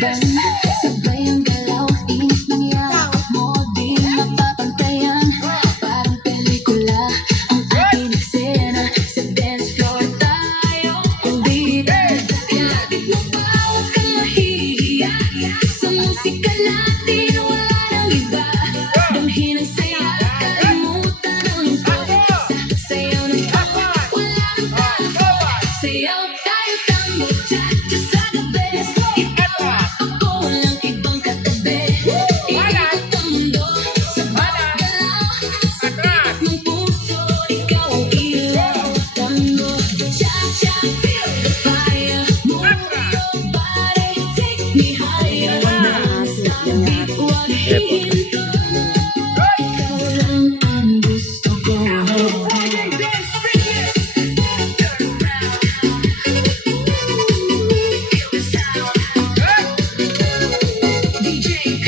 Ban, sabay ang galaw, init ng yakap mo, di mapapantayan. Parang pelikula, ang ating eksena. Sa dance floor tayo, kumbigan. Ilapit mo ba, huwag kang mahihiya. Sa musika natin, wala nang iba. Damhin ang saya, kalimutan ang lungkot. Sayaw ng tawa, wala nang takot. Sayaw tayo, tango, cha-cha sa gabi. Ikaw at ako, walang ibang katabi. Iikot ang mundo sa bawat galaw. Sa tipak ng puso, ikaw ang ilaw. Tango, cha-cha, feel the fire. Move your body, take me higher. Beat what hinto. Ikaw lang ang gusto ko. DJ P,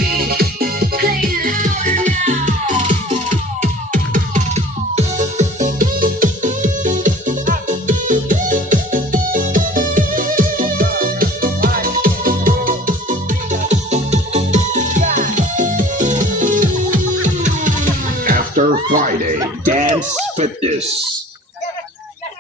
play it louder now. After Friday Dance Fitness.